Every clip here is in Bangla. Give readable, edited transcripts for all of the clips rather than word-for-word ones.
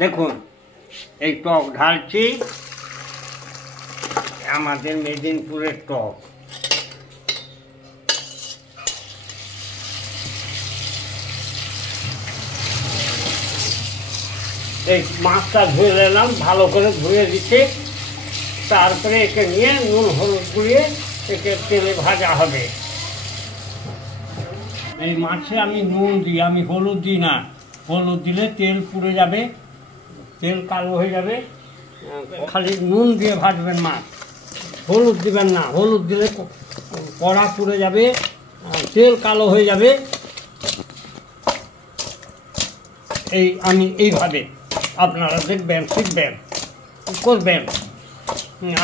দেখুন এই টক ঢালছি, আমাদের মেদিনীপুরের টক। এই মাছটা ধুয়ে নিলাম, ভালো করে ধুয়ে দিচ্ছে, তারপরে একে নিয়ে নুন হলুদ গুলিয়ে একে তেলে ভাজা হবে। এই মাছে আমি নুন দিই, আমি হলুদ দিই না। হলুদ দিলে তেল পুড়ে যাবে, তেল কালো হয়ে যাবে। খালি নুন দিয়ে ভাজবেন মাছ, হলুদ দিবেন না। হলুদ দিলে কড়া পুড়ে যাবে, তেল কালো হয়ে যাবে। এই আমি এইভাবে, আপনারা দেখবেন, শিখবেন, করবেন।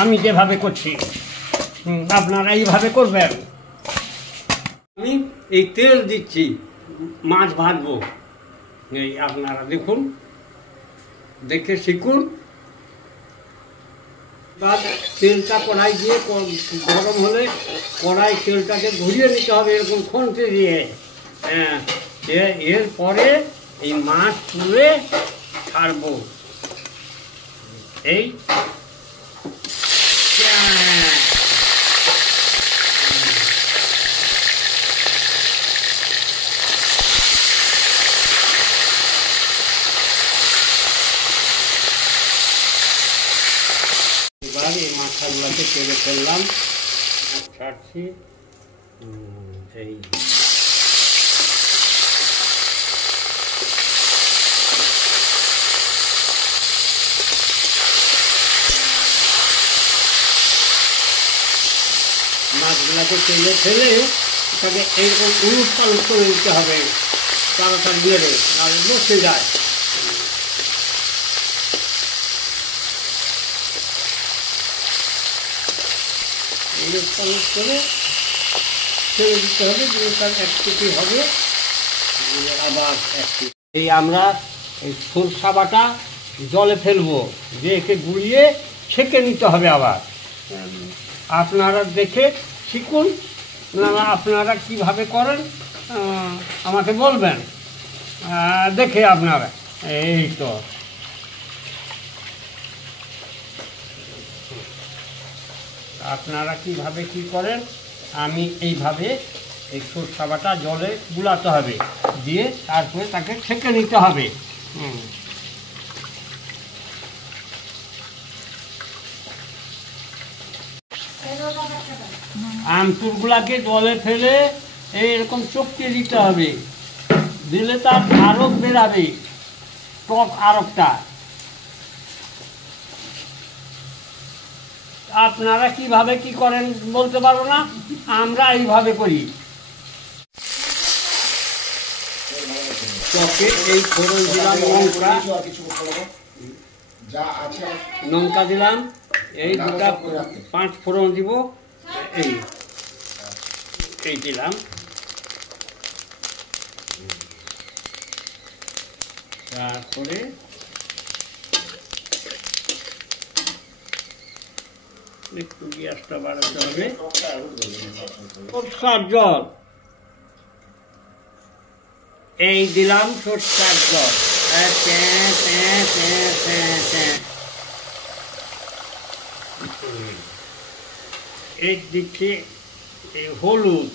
আমি যেভাবে করছি আপনারা এইভাবে করবেন। আমি এই তেল দিচ্ছি, মাছ ভাজবো। এই আপনারা দেখুন, দেখে শিখুন। তেলটা কড়াই দিয়ে গরম হলে কড়াই তেলটাকে ঘুরিয়ে নিতে হবে এরকম খুন্তি দিয়ে। হ্যাঁ, এরপরে এই মাছ তুলে ছাড়বো। এই এবার এই মাথাগুলোকে তেলে ফেললাম, ছাড়ছি। এই মাছগুলোকে তেলে ফেলে এটাকে এইরকম উলট পালট করে দিতে হবে, তাড়াতাড়ি নেড়ে, আর বসে যায়। উলট পালট করে ছেড়ে দিতে হবে, তার একটুটি হবে, আবার একটু। এই আমরা এই সরষা বাটা জলে ফেলবো, দিয়ে একে গুলিয়ে ছেঁকে নিতে হবে আবার। আপনারা দেখে শিখুন, না আপনারা কিভাবে করেন আমাকে বলবেন, দেখে আপনারা। এই তো আপনারা কিভাবে কি করেন, আমি এইভাবে এই সরষা বাটা জলে গুলাতে হবে, দিয়ে তারপরে তাকে ছেঁকে নিতে হবে। আমচুরগুলাকে জলে ফেলে এইরকম চটকে দিতে হবে, দিলে তার আরক বেরাবে, টক আরকটা। আপনারা কিভাবে কি করেন বলতে পারবো না, আমরা এইভাবে করি। টকে এই ফোড়ন দিলাম, লঙ্কা দিলাম, এই দুটা 5 ফোড়ন দিব, এই দিলাম। তারপরে একটু গ্যাসটা বাড়াতে হবে। সরষার জল, এই দিলাম সরষার জল। এই দিচ্ছি হলুদ,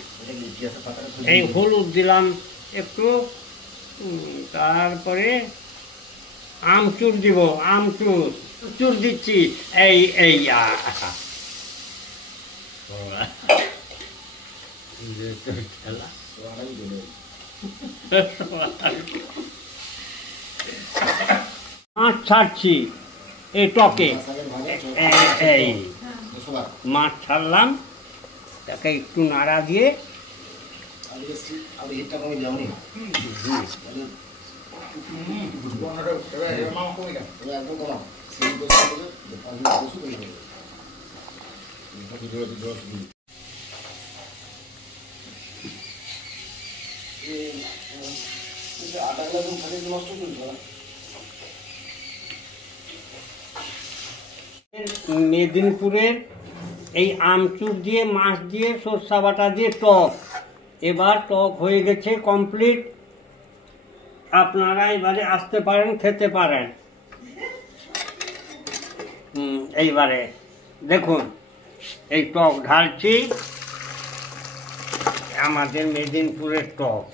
এই হলুদ দিলাম একটু। তারপরে আমচুর দিব, আমচুর দিচ্ছি। এই এই মাছ ছাড়ছি এই টকে, এই মাছ ছাড়লাম, তাকে একটু নাড়া দিয়ে মেদিনীপুরের এই আমচুর দিয়ে, মাছ দিয়ে, সরষা বাটা দিয়ে টক। এবার টক হয়ে গেছে কমপ্লিট। আপনারা এবারে আসতে পারেন, খেতে পারেন। এইবারে দেখুন এই টক ঢালছি, আমাদের মেদিনীপুরের টক।